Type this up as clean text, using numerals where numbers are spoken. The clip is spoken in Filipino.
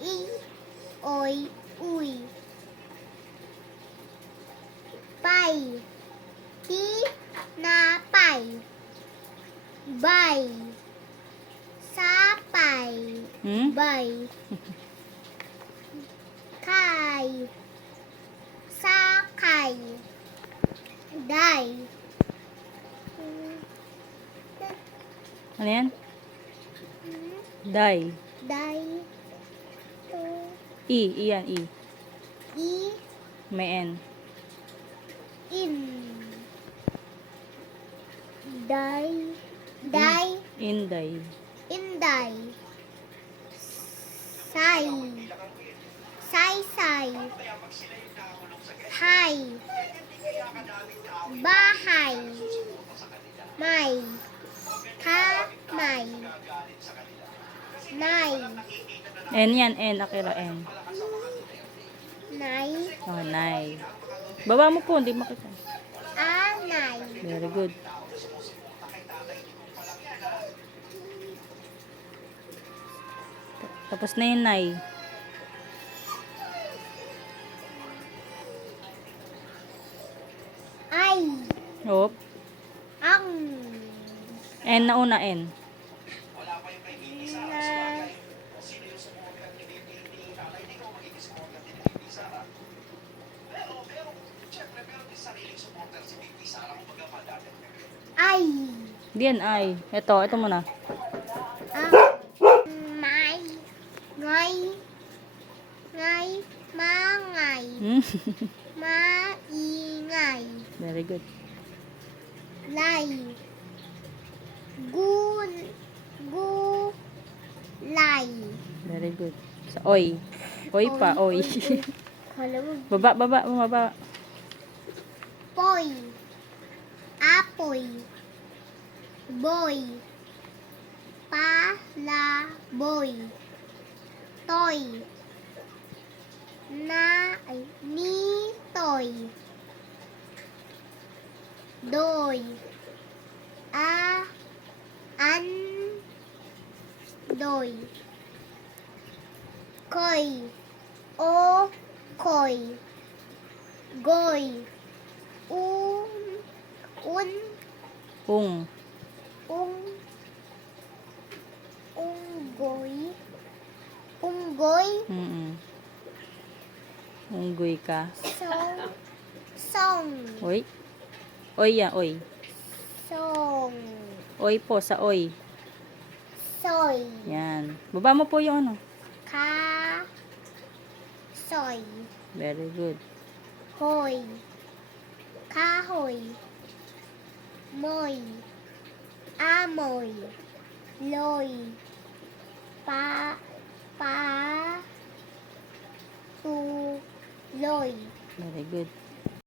i, oy, uy. Pay, tinapay. Bay, sapay. Bay. Kay, sakay. Day. Ano yan? Day. Day. I yan, I. I, May N. in. Day. Day. Inday. Inday. Say. Say. Hay. Bahay. May. Kamay. Nay. N yan, N. Akira, N. Nay. Oh, nay. Baba mo po, hindi makita. Anay. Very good. Tapos na yung nay. Ay. Hop. Ang. N na una, N. Na. Ay. Di yan, I. Ito muna. May. Ngay. Ngay. Mangay. Maingay. Very good. Lay. Gulay. Very good. Sa oy. Oy pa, oy. Baba. Poy. Apoy. Boy. Palaboy. Toy. Nitoy. Doy. Andoy. Koy. Koy. Goy. Ung. Unggoy. Unggoy ka. Song. Oy. Oy yan, oy. Song. Oy po, sa oy. Soy. Yan. Baba mo po yung ano. Soy. Very good. Hoy. Kahoy. Moy. Amoy. Loy. Tuloy. Very good.